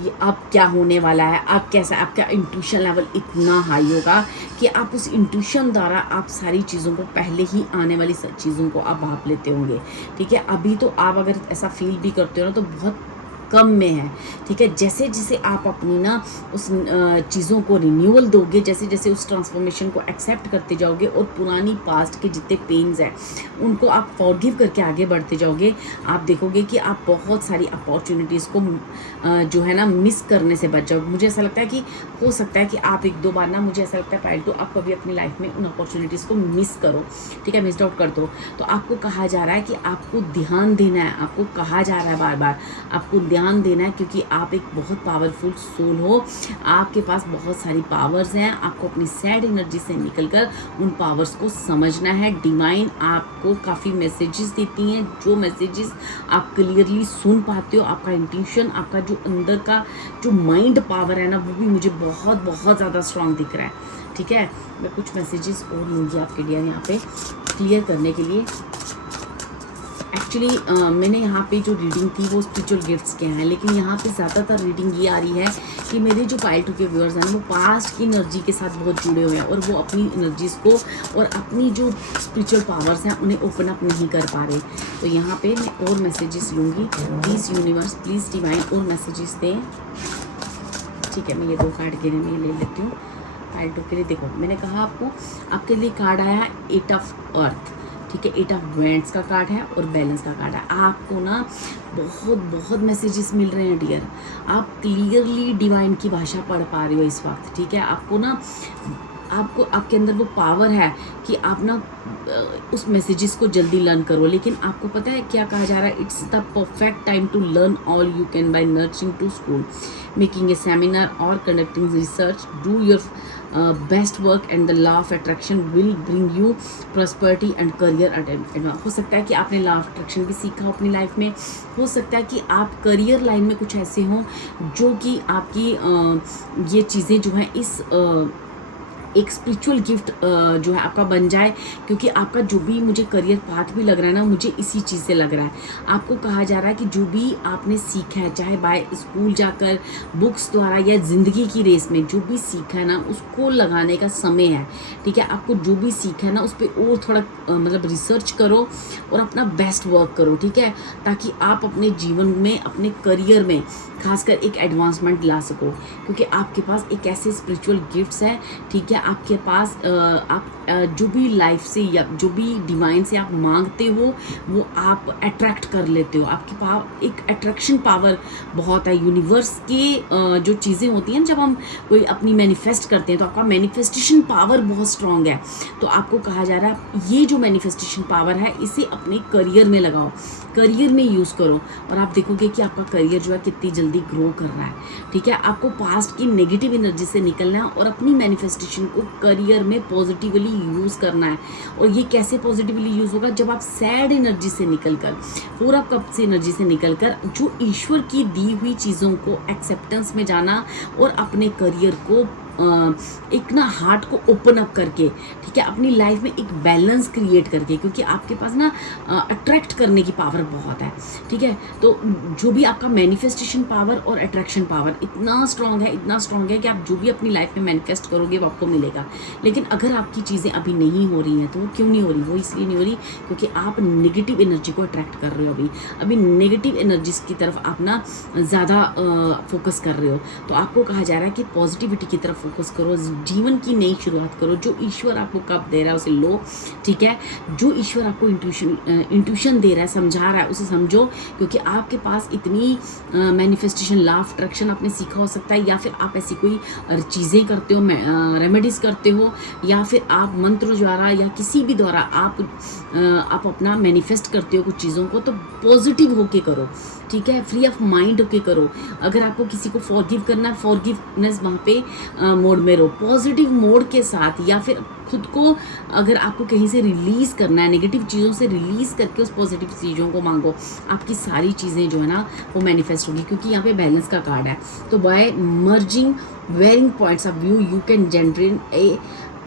ये अब क्या होने वाला है, आप कैसा, आपका इंट्यूशन लेवल इतना हाई होगा कि आप उस इंट्यूशन द्वारा आप सारी चीज़ों को, पहले ही आने वाली चीज़ों को आप भाप लेते होंगे, ठीक है। अभी तो आप अगर ऐसा फील भी करते हो ना, तो बहुत कम में है, ठीक है। जैसे जैसे आप अपनी ना उस चीज़ों को रिन्यूअल दोगे, जैसे जैसे उस ट्रांसफॉर्मेशन को एक्सेप्ट करते जाओगे, और पुरानी पास्ट के जितने पेन्स हैं उनको आप फॉरगिव करके आगे बढ़ते जाओगे, आप देखोगे कि आप बहुत सारी अपॉर्चुनिटीज़ को जो है ना मिस करने से बच जाओगे। मुझे ऐसा लगता है कि हो सकता है कि आप 1-2 बार ना, मुझे ऐसा लगता है पाइल 2, आप कभी अपनी लाइफ में उन अपॉर्चुनिटीज़ को मिस करो, ठीक है, मिस आउट कर दो। तो आपको कहा जा रहा है कि आपको ध्यान देना है, आपको कहा जा रहा है बार बार आपको ध्यान देना है, क्योंकि आप एक बहुत पावरफुल सोल हो, आपके पास बहुत सारी पावर्स हैं। आपको अपनी सैड एनर्जी से निकलकर उन पावर्स को समझना है। डिवाइन आपको काफ़ी मैसेजेस देती हैं, जो मैसेजेस आप क्लियरली सुन पाते हो। आपका इंट्यूशन, आपका जो अंदर का जो माइंड पावर है ना, वो भी मुझे बहुत बहुत ज़्यादा स्ट्रांग दिख रहा है, ठीक है। मैं कुछ मैसेजेस और लूँगी आपके लिए यहाँ पे क्लियर करने के लिए। एक्चुअली मैंने यहाँ पे जो रीडिंग थी वो स्पिरिचुअल गिफ्ट्स के हैं, लेकिन यहाँ पे ज़्यादातर रीडिंग ये आ रही है कि मेरे जो पाइल 2 के व्यूअर्स हैं वो पास्ट की एनर्जी के साथ बहुत जुड़े हुए हैं, और वो अपनी एनर्जीज़ को और अपनी जो स्पिरिचुअल पावर्स हैं उन्हें ओपन अप नहीं कर पा रहे। तो यहाँ पे मैं और मैसेजेस लूँगी। प्लीज़ यूनिवर्स, प्लीज़ डिवाइन और मैसेजेस दें, ठीक है। मैं ये 2 कार्ड गिने में ले लेती हूँ पाइल 2 के लिए। देखो, मैंने कहा आपको, आपके लिए कार्ड आया है 8 ऑफ अर्थ, ठीक है। 8 ऑफ वैंड्स का कार्ड है और बैलेंस का कार्ड है। आपको ना बहुत बहुत मैसेजेस मिल रहे हैं डियर, आप क्लियरली डिवाइन की भाषा पढ़ पा रहे हो इस वक्त, ठीक है। आपको ना, आपको आपके अंदर वो पावर है कि आप ना उस मैसेजेस को जल्दी लर्न करो। लेकिन आपको पता है क्या कहा जा रहा है, it's the perfect time to learn all you can by nurturing to school, making a seminar और conducting research, do your best work and the law of attraction will bring you prosperity and career. हो सकता है कि आपने law of attraction भी सीखा हो अपनी लाइफ में, हो सकता है कि आप करियर लाइन में कुछ ऐसे हों जो कि आपकी ये चीज़ें जो हैं इस एक स्पिरिचुअल गिफ्ट जो है आपका बन जाए, क्योंकि आपका जो भी मुझे करियर पाथ भी लग रहा है ना, मुझे इसी चीज़ से लग रहा है। आपको कहा जा रहा है कि जो भी आपने सीखा है, चाहे बाय स्कूल जाकर, बुक्स द्वारा या ज़िंदगी की रेस में जो भी सीखा है ना, उसको लगाने का समय है। ठीक है, आपको जो भी सीखा है ना उस पर और थोड़ा मतलब रिसर्च करो और अपना बेस्ट वर्क करो। ठीक है, ताकि आप अपने जीवन में, अपने करियर में खासकर एक एडवांसमेंट ला सको, क्योंकि आपके पास एक ऐसे स्पिरिचुअल गिफ्ट्स है। ठीक है, आपके पास आप जो भी लाइफ से या जो भी डिवाइन से आप मांगते हो वो आप अट्रैक्ट कर लेते हो। आपके पास एक अट्रैक्शन पावर बहुत है। यूनिवर्स के जो चीज़ें होती हैं, जब हम कोई अपनी मैनिफेस्ट करते हैं तो आपका मैनिफेस्टेशन पावर बहुत स्ट्रांग है। तो आपको कहा जा रहा है ये जो मैनिफेस्टेशन पावर है इसे अपने करियर में लगाओ, करियर में यूज़ करो, और आप देखोगे कि आपका करियर जो है कितनी जल्दी ग्रो कर रहा है। ठीक है, आपको पास्ट की नेगेटिव एनर्जी से निकलना है और अपनी मैनिफेस्टेशन को करियर में पॉजिटिवली यूज़ करना है। और ये कैसे पॉजिटिवली यूज़ होगा? जब आप सैड एनर्जी से निकलकर, पूरा कप से एनर्जी से निकलकर जो ईश्वर की दी हुई चीज़ों को एक्सेप्टेंस में जाना और अपने करियर को एक ना हार्ट को ओपन अप करके, ठीक है, अपनी लाइफ में एक बैलेंस क्रिएट करके, क्योंकि आपके पास ना अट्रैक्ट करने की पावर बहुत है। ठीक है, तो जो भी आपका मैनिफेस्टेशन पावर और अट्रैक्शन पावर इतना स्ट्रांग है, इतना स्ट्रांग है कि आप जो भी अपनी लाइफ में मैनिफेस्ट करोगे वो आपको मिलेगा। लेकिन अगर आपकी चीज़ें अभी नहीं हो रही हैं तो वो क्यों नहीं हो रही? वो इसलिए नहीं हो रही क्योंकि आप नेगेटिव एनर्जी को अट्रैक्ट कर रहे हो। अभी नेगेटिव एनर्जीज की तरफ आप ना ज़्यादा फोकस कर रहे हो। तो आपको कहा जा रहा है कि पॉजिटिविटी की तरफ फोकस करो, जीवन की नई शुरुआत करो। जो ईश्वर आपको कब दे रहा है उसे लो। ठीक है, जो ईश्वर आपको इंट्यूशन दे रहा है, समझा रहा है, उसे समझो, क्योंकि आपके पास इतनी मैनिफेस्टेशन, लॉ ऑफ अट्रैक्शन आपने सीखा हो सकता है, या फिर आप ऐसी कोई चीज़ें करते हो, रेमेडीज करते हो, या फिर आप मंत्र द्वारा या किसी भी द्वारा आप अपना मैनिफेस्ट करते हो कुछ चीज़ों को, तो पॉजिटिव होके करो। ठीक है, फ्री ऑफ माइंड होके करो। अगर आपको किसी को फॉरगिव करना है, फॉरगिवनेस वहाँ पे मोड में रहो, पॉजिटिव मोड के साथ, या फिर खुद को अगर आपको कहीं से रिलीज़ करना है, नेगेटिव चीज़ों से रिलीज़ करके उस पॉजिटिव चीज़ों को मांगो। आपकी सारी चीज़ें जो है ना वो मैनिफेस्ट होगी, क्योंकि यहाँ पे बैलेंस का कार्ड है। तो by merging varying points of view you can generate a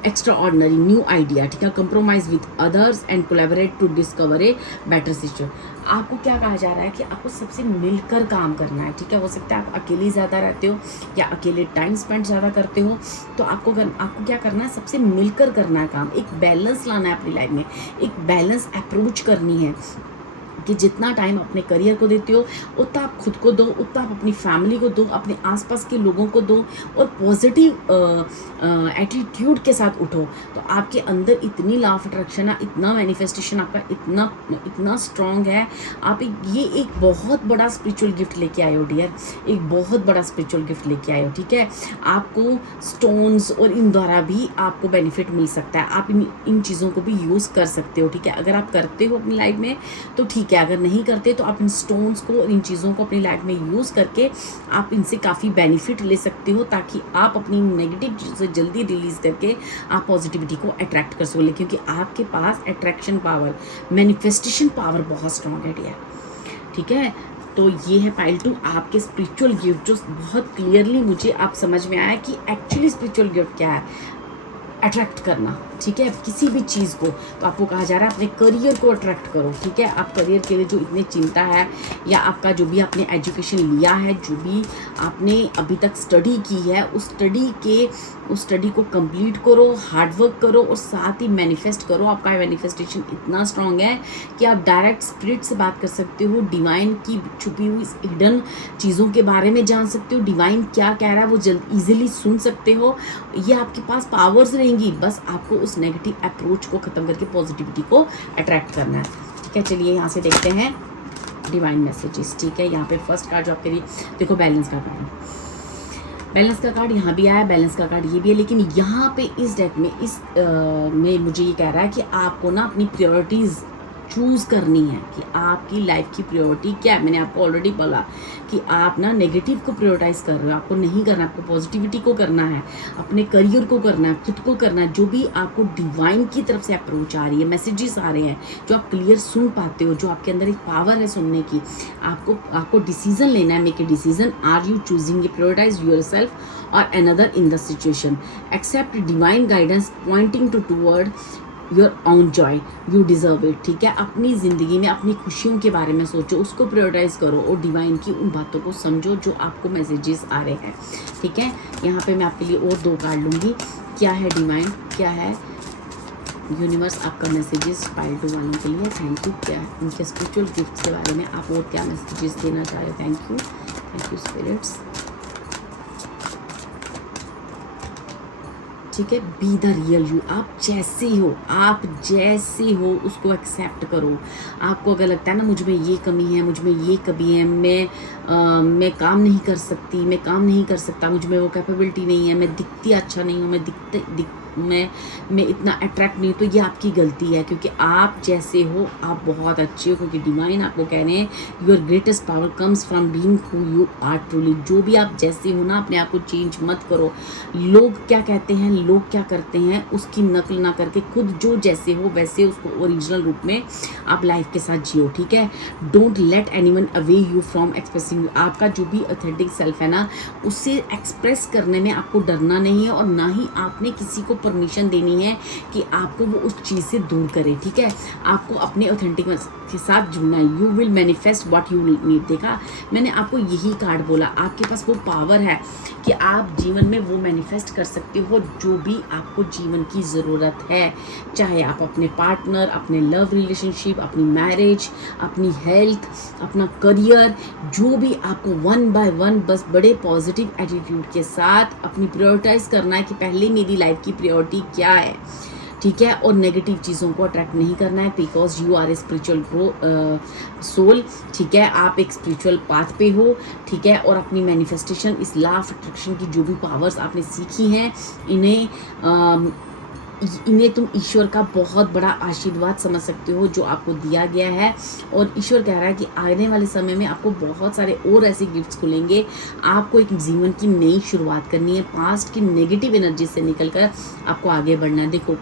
extraordinary new idea. ठीक है, compromise with others and collaborate to discover a better system. आपको क्या कहा जा रहा है कि आपको सबसे मिलकर काम करना है। ठीक है, हो सकता है आप अकेले ज़्यादा रहते हो या अकेले टाइम स्पेंड ज़्यादा करते हो, तो आपको क्या करना है? सबसे मिलकर करना है काम। एक बैलेंस लाना है अपनी लाइफ में, एक बैलेंस अप्रोच करनी है कि जितना टाइम अपने करियर को देते हो उतना आप खुद को दो, उतना आप अपनी फैमिली को दो, अपने आसपास के लोगों को दो, और पॉजिटिव एटीट्यूड के साथ उठो। तो आपके अंदर इतनी लॉ ऑफ अट्रैक्शन है, इतना मैनिफेस्टेशन आपका इतना स्ट्रॉन्ग है। आप ये एक बहुत बड़ा स्पिरिचुअल गिफ्ट लेके आए हो डियर, एक बहुत बड़ा स्पिरिचुअल गिफ्ट लेके आए हो। ठीक है, आपको स्टोन्स और इन द्वारा भी आपको बेनिफिट मिल सकता है। आप इन चीज़ों को भी यूज़ कर सकते हो। ठीक है, अगर आप करते हो अपनी लाइफ में तो ठीक है, अगर नहीं करते तो आप इन स्टोन्स को और इन चीज़ों को अपनी लाइफ में यूज़ करके आप इनसे काफ़ी बेनिफिट ले सकते हो, ताकि आप अपनी नेगेटिव चीज़ें जल्दी रिलीज़ करके आप पॉजिटिविटी को अट्रैक्ट कर सको। क्योंकि आपके पास अट्रैक्शन पावर, मैनिफेस्टेशन पावर बहुत स्ट्रॉन्ग है डियर। ठीक है, तो ये है पाइल 2 आपके स्पिरिचुअल गिफ्ट, जो बहुत क्लियरली मुझे आप समझ में आया कि एक्चुअली स्पिरिचुअल गिफ्ट क्या है। अट्रैक्ट करना, ठीक है, किसी भी चीज़ को। तो आपको कहा जा रहा है अपने करियर को अट्रैक्ट करो। ठीक है, आप करियर के लिए जो इतनी चिंता है, या आपका जो भी आपने एजुकेशन लिया है, जो भी आपने अभी तक स्टडी की है, उस स्टडी को कंप्लीट करो, हार्डवर्क करो, और साथ ही मैनिफेस्ट करो। आपका मैनिफेस्टेशन इतना स्ट्रांग है कि आप डायरेक्ट स्पिरिट से बात कर सकते हो, डिवाइन की छुपी हुई हिडन चीज़ों के बारे में जान सकते हो, डिवाइन क्या कह रहा है वो ईजिली सुन सकते हो। ये आपके पास पावर्स रहेंगी, बस आपको उस नेगेटिव अप्रोच को ख़त्म करके पॉजिटिविटी को अट्रैक्ट करना है। ठीक है, चलिए यहाँ से देखते हैं डिवाइन मैसेजेस। ठीक है, यहाँ पे फर्स्ट कार्ड जो आपके लिए, देखो बैलेंस का कार्ड, बैलेंस का कार्ड यहाँ भी आया, बैलेंस का कार्ड ये भी है। लेकिन यहाँ पे इस डेक में में मुझे ये कह रहा है कि आपको ना अपनी प्रायोरिटीज़ चूज़ करनी है कि आपकी लाइफ की प्रायोरिटी क्या है। मैंने आपको ऑलरेडी बोला कि आप ना नेगेटिव को प्रायोरिटाइज कर रहे हो, आपको नहीं करना, आपको पॉजिटिविटी को करना है, अपने करियर को करना है, खुद को करना है। जो भी आपको डिवाइन की तरफ से अप्रोच आ रही है, मैसेजेस आ रहे हैं जो आप क्लियर सुन पाते हो, जो आपके अंदर एक पावर है सुनने की, आपको डिसीजन लेना है। Make a decision, are you choosing a prioritise yourself or another in the situation. Accept divine guidance pointing toward your own joy. You deserve it. ठीक है, अपनी ज़िंदगी में अपनी खुशियों के बारे में सोचो, उसको प्रायोरिटाइज करो और डिवाइन की उन बातों को समझो जो आपको मैसेजेस आ रहे हैं। ठीक है, यहाँ पे मैं आपके लिए और 2 कार्ड लूँगी। क्या है डिवाइन, क्या है यूनिवर्स आपका मैसेजेस पाइल 2 वालों के लिए। Thank you. क्या है उनके स्पिरिचुअल गिफ्ट के बारे में आप और क्या मैसेजेस देना चाह रहे हैं। Thank you spirits. ठीक है, बी द रियल यू। आप जैसे हो उसको एक्सेप्ट करो। आपको अगर लगता है ना मुझ में ये कमी है, मुझ में ये कमी है, मैं काम नहीं कर सकती, मैं काम नहीं कर सकता, मुझ में वो कैपेबिलिटी नहीं है, मैं दिखती अच्छा नहीं हूँ, मैं इतना अट्रैक्ट नहीं हूँ, तो ये आपकी गलती है। क्योंकि आप जैसे हो आप बहुत अच्छे हो। क्योंकि डिवाइन आपको कह रहे हैं your greatest power comes from being who you are truly. जो भी आप जैसे हो ना, अपने आप को चेंज मत करो। लोग क्या कहते हैं, लोग क्या करते हैं, उसकी नकल ना करके खुद जो जैसे हो वैसे उसको ओरिजिनल रूप में आप लाइफ के साथ जियो। ठीक है, don't let anyone away you from expressing you. आपका जो भी ऑथेंटिक सेल्फ है ना, उससे एक्सप्रेस करने में आपको डरना नहीं है, और ना ही आपने किसी को परमिशन देनी है कि आपको वो उस चीज़ से दूर करे। ठीक है, आपको अपने ऑथेंटिक के साथ जुड़ना है। You will manifest what you need. देखा, मैंने आपको यही कार्ड बोला, आपके पास वो पावर है कि आप जीवन में वो मैनिफेस्ट कर सकते हो जो भी आपको जीवन की ज़रूरत है। चाहे आप अपने पार्टनर, अपने लव रिलेशनशिप, अपनी मैरिज, अपनी हेल्थ, अपना करियर, जो भी आपको 1 बाय 1 बस बड़े पॉजिटिव एटीट्यूड के साथ अपनी प्रायोरिटाइज करना है कि पहले मेरी लाइफ की प्रायोरिटी क्या है। ठीक है, और नेगेटिव चीज़ों को अट्रैक्ट नहीं करना है, because you are a spiritual soul. ठीक है, आप एक स्पिरिचुअल पाथ पे हो। ठीक है, और अपनी मैनिफेस्टेशन, इस लॉ ऑफ अट्रैक्शन की जो भी पावर्स आपने सीखी हैं, इन्हें तुम ईश्वर का बहुत बड़ा आशीर्वाद समझ सकते हो जो आपको दिया गया है। और ईश्वर कह रहा है कि आने वाले समय में आपको बहुत सारे और ऐसे गिफ्ट्स खुलेंगे। आपको एक जीवन की नई शुरुआत करनी है, पास्ट की नेगेटिव एनर्जी से निकलकर आपको आगे बढ़ना है। देखो,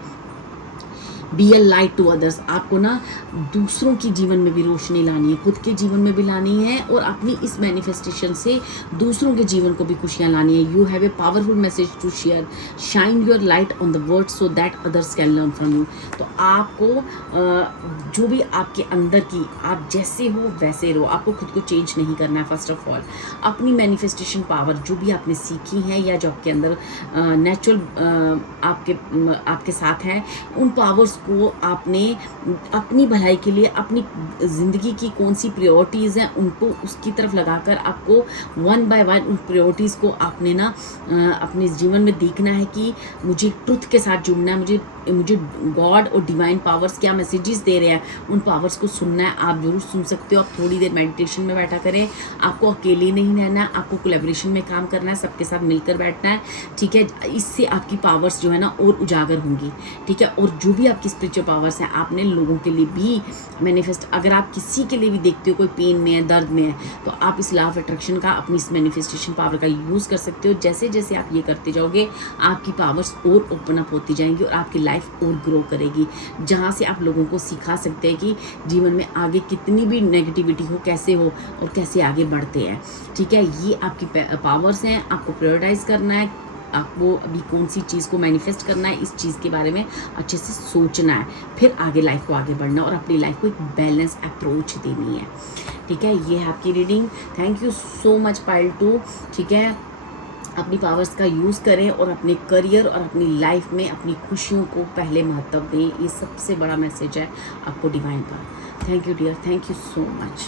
be a light to others. आपको ना दूसरों की जीवन में भी रोशनी लानी है, खुद के जीवन में भी लानी है, और अपनी इस मैनिफेस्टेशन से दूसरों के जीवन को भी खुशियाँ लानी है। You have a powerful message to share, shine your light on the world so that others can learn from you. तो आपको जो भी आपके अंदर की, आप जैसे हो वैसे रहो, आपको खुद को चेंज नहीं करना है। फर्स्ट ऑफ ऑल अपनी मैनिफेस्टेशन पावर जो भी आपने सीखी है या जो आपके अंदर नेचुरल आपके साथ है, उन पावर्स को आपने अपनी भलाई के लिए, अपनी ज़िंदगी की कौन सी प्रायोरिटीज़ हैं उनको उसकी तरफ लगाकर आपको 1 बाय 1 उन प्रायोरिटीज़ को आपने ना अपने जीवन में देखना है कि मुझे ट्रुथ के साथ जुड़ना है, मुझे गॉड और डिवाइन पावर्स क्या मैसेजेस दे रहे हैं, उन पावर्स को सुनना है। आप जरूर सुन सकते हो। आप थोड़ी देर मेडिटेशन में बैठा करें। आपको अकेले नहीं रहना है, आपको कोलैबोरेशन में काम करना है, सबके साथ मिलकर बैठना है। ठीक है, इससे आपकी पावर्स जो है ना और उजागर होंगी। ठीक है, और जो भी आपकी स्पिरिचुअल पावर्स हैं आपने लोगों के लिए भी मैनिफेस्ट, अगर आप किसी के लिए भी देखते हो कोई पेन में है, दर्द में है, तो आप इस लॉ ऑफ अट्रैक्शन का, अपनी इस मैनिफेस्टेशन पावर का यूज़ कर सकते हो। जैसे जैसे आप ये करते जाओगे आपकी पावर्स और ओपन अप होती जाएंगी और आपकी लाइफ और ग्रो करेगी, जहाँ से आप लोगों को सिखा सकते हैं कि जीवन में आगे कितनी भी नेगेटिविटी हो कैसे हो और कैसे आगे बढ़ते हैं। ठीक है, ये आपकी पावर्स हैं। आपको प्रायोरिटाइज करना है, आपको अभी कौन सी चीज़ को मैनिफेस्ट करना है, इस चीज़ के बारे में अच्छे से सोचना है, फिर आगे लाइफ को आगे बढ़ना और अपनी लाइफ को एक बैलेंस अप्रोच देनी है। ठीक है, ये है आपकी reading. Thank you so much pile 2। ठीक है, अपनी पावर्स का यूज़ करें और अपने करियर और अपनी लाइफ में अपनी खुशियों को पहले महत्व दें। ये सबसे बड़ा मैसेज है आपको डिवाइन का। Thank you dear, thank you so much.